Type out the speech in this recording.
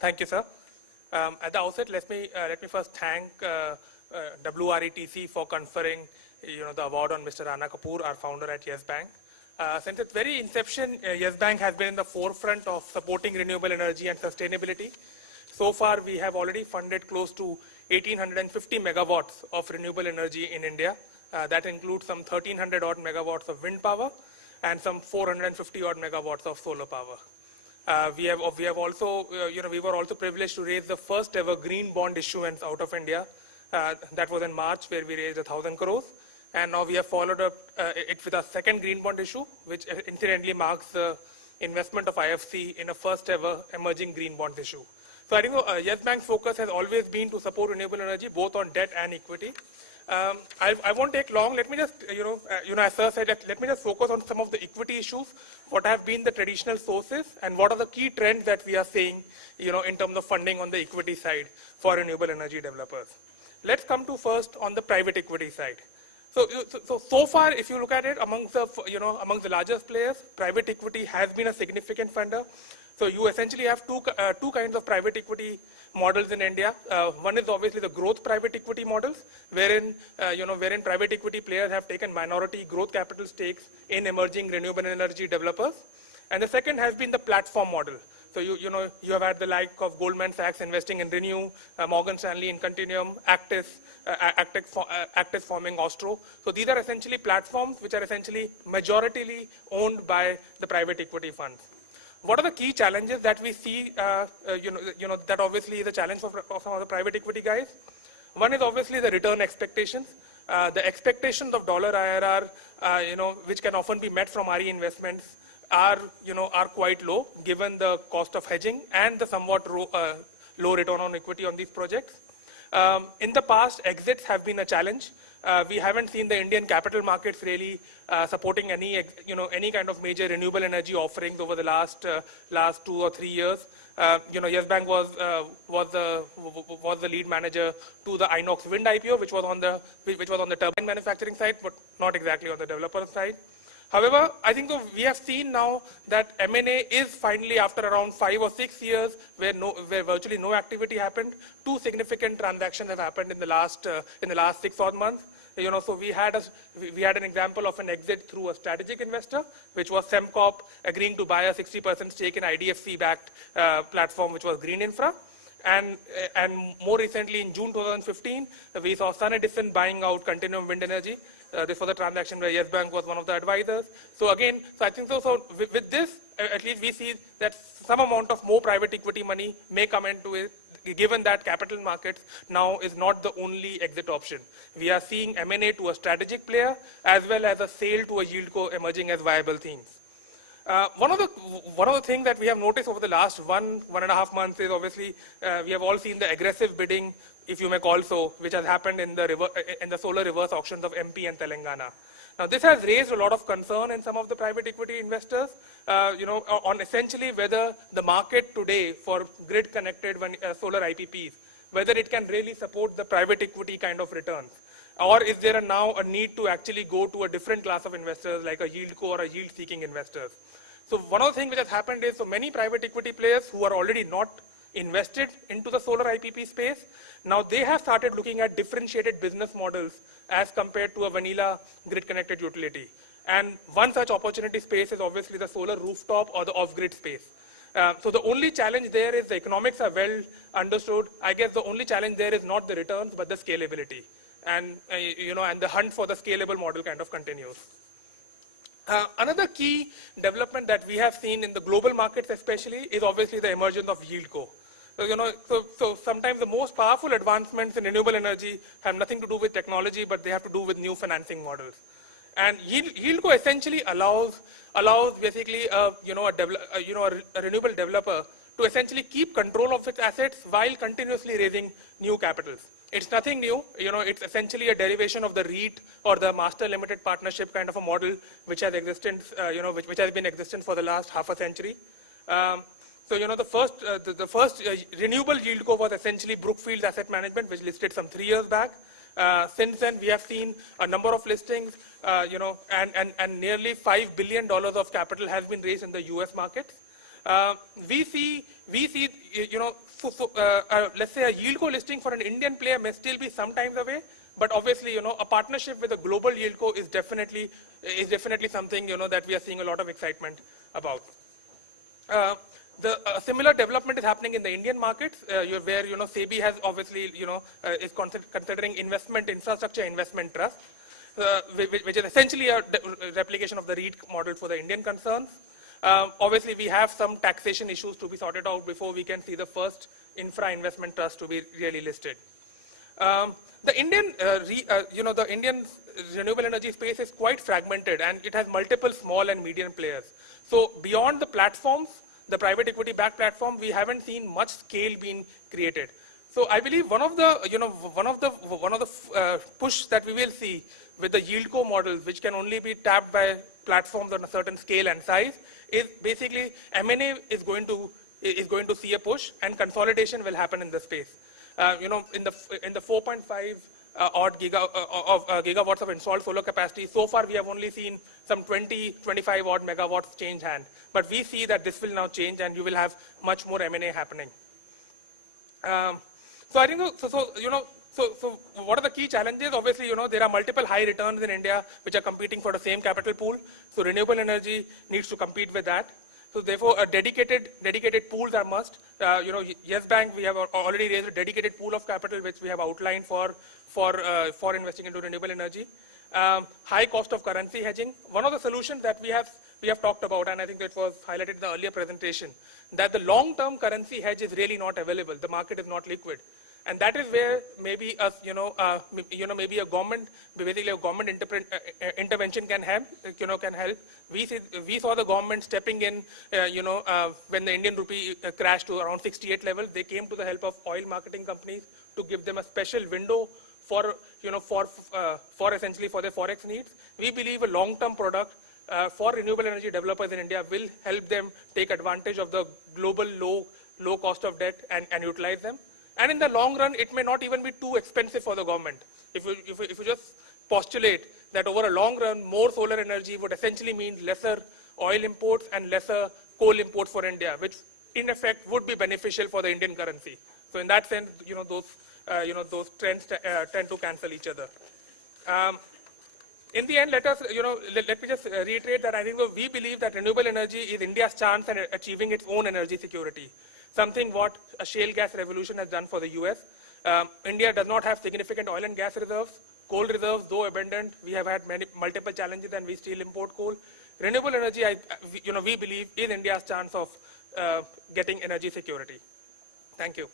Thank you, sir. At the outset, let me first thank WRETC for conferring, the award on Mr. Rana Kapoor, our founder at Yes Bank. Since its very inception, Yes Bank has been in the forefront of supporting renewable energy and sustainability. So far, we have already funded close to 1,850 megawatts of renewable energy in India. That includes some 1,300 odd megawatts of wind power and some 450 odd megawatts of solar power. We were also privileged to raise the first ever green bond issuance out of India. That was in March, where we raised 1,000 crores. And now we have followed up it with a second green bond issue, which incidentally marks the investment of IFC in a first ever emerging green bond issue. So I think Yes Bank's focus has always been to support renewable energy, both on debt and equity. I won't take long. Let me just, as Sir said, let me just focus on some of the equity issues, what have been the traditional sources, and what are the key trends that we are seeing, in terms of funding on the equity side for renewable energy developers. Let's come to first on the private equity side. So far, if you look at it, amongst the largest players, private equity has been a significant funder. So you essentially have two kinds of private equity models in India. One is obviously the growth private equity models, wherein private equity players have taken minority growth capital stakes in emerging renewable energy developers. And the second has been the platform model. So you have had the like of Goldman Sachs investing in Renew, Morgan Stanley in Continuum, Actis forming Ostro. So these are essentially platforms which are essentially majoritarily owned by the private equity funds. What are the key challenges that we see? That obviously is a challenge for some of the private equity guys. One is obviously the return expectations. The expectations of dollar IRR, which can often be met from RE investments, are quite low given the cost of hedging and the somewhat low return on equity on these projects. In the past, exits have been a challenge. We haven't seen the Indian capital markets really supporting any kind of major renewable energy offerings over the last 2 or 3 years. Yes Bank was the lead manager to the Inox Wind IPO, which was on the turbine manufacturing side, but not exactly on the developer side. However, I think we have seen now that M&A is finally, after around 5 or 6 years, where virtually no activity happened, 2 significant transactions have happened in the last 6 odd months. So we had an example of an exit through a strategic investor, which was Sembcorp agreeing to buy a 60% stake in IDFC-backed platform, which was Green Infra. And more recently, in June 2015, we saw SunEdison buying out Continuum Wind Energy. This was a transaction where Yes Bank was one of the advisors. So again, I think so with this, at least we see that some amount of more private equity money may come into it, given that capital markets now is not the only exit option. We are seeing M&A to a strategic player as well as a sale to a yieldco emerging as viable themes. One of the things that we have noticed over the last 1.5 months is obviously we have all seen the aggressive bidding, if you may call so, which has happened in the solar reverse auctions of MP and Telangana. Now, this has raised a lot of concern in some of the private equity investors, on essentially whether the market today for grid-connected solar IPPs, whether it can really support the private equity kind of returns. Or is there now a need to actually go to a different class of investors, like a yieldco or a yield-seeking investors? So one of the things which has happened is, so many private equity players who are already not invested into the solar IPP space, now they have started looking at differentiated business models as compared to a vanilla grid-connected utility. And one such opportunity space is obviously the solar rooftop or the off-grid space. So the only challenge there is the economics are well understood. I guess the only challenge there is not the returns, but the scalability. And, and the hunt for the scalable model kind of continues. Another key development that we have seen in the global markets especially is obviously the emergence of yieldco. So sometimes the most powerful advancements in renewable energy have nothing to do with technology, but they have to do with new financing models. And yieldco essentially allows basically a renewable developer to essentially keep control of its assets while continuously raising new capitals. It's nothing new. It's essentially a derivation of the REIT or the master limited partnership kind of a model which has existed, which has been existent for the last half a century. So the first renewable yieldco was essentially Brookfield Asset Management, which listed some 3 years back. Since then, we have seen a number of listings, and nearly $5 billion of capital has been raised in the US market. We see let's say a yieldco listing for an Indian player may still be some time away, but obviously, a partnership with a global yieldco is definitely something, that we are seeing a lot of excitement about. The similar development is happening in the Indian markets, where SEBI has obviously is considering investment infrastructure investment trust, which is essentially a replication of the REIT model for the Indian concerns. Obviously, we have some taxation issues to be sorted out before we can see the first infra investment trust to be really listed. The Indian, the Indian renewable energy space is quite fragmented, and it has multiple small and medium players. So beyond the platforms, the private equity-backed platform, we haven't seen much scale being created. So I believe one of the push that we will see with the yieldco model, which can only be tapped by platforms on a certain scale and size, is basically M&A is going to see a push, and consolidation will happen in the space. In the 4.5 odd gigawatts of installed solar capacity, so far we have only seen some 25 odd megawatts change hand. But we see that this will now change, and you will have much more M&A happening. So I think so what are the key challenges? Obviously, there are multiple high returns in India which are competing for the same capital pool. So renewable energy needs to compete with that. So therefore, a dedicated pools are must. Yes Bank, we have already raised a dedicated pool of capital which we have outlined for investing into renewable energy. High cost of currency hedging. One of the solutions that we have talked about, and I think that was highlighted in the earlier presentation, that the long-term currency hedge is really not available. The market is not liquid. And that is where maybe maybe a government intervention can help. We saw the government stepping in. When the Indian rupee crashed to around 68 level, they came to the help of oil marketing companies to give them a special window for essentially for their forex needs. We believe a long-term product for renewable energy developers in India will help them take advantage of the global low cost of debt and utilize them. And in the long run, it may not even be too expensive for the government. If you just postulate that over a long run, more solar energy would essentially mean lesser oil imports and lesser coal imports for India, which in effect would be beneficial for the Indian currency. So in that sense, those trends tend to cancel each other. In the end, let me just reiterate that I think we believe that renewable energy is India's chance at achieving its own energy security. Something what a shale gas revolution has done for the US. India does not have significant oil and gas reserves. Coal reserves, though abundant, we have had multiple challenges and we still import coal. Renewable energy, we believe, is India's chance of getting energy security. Thank you.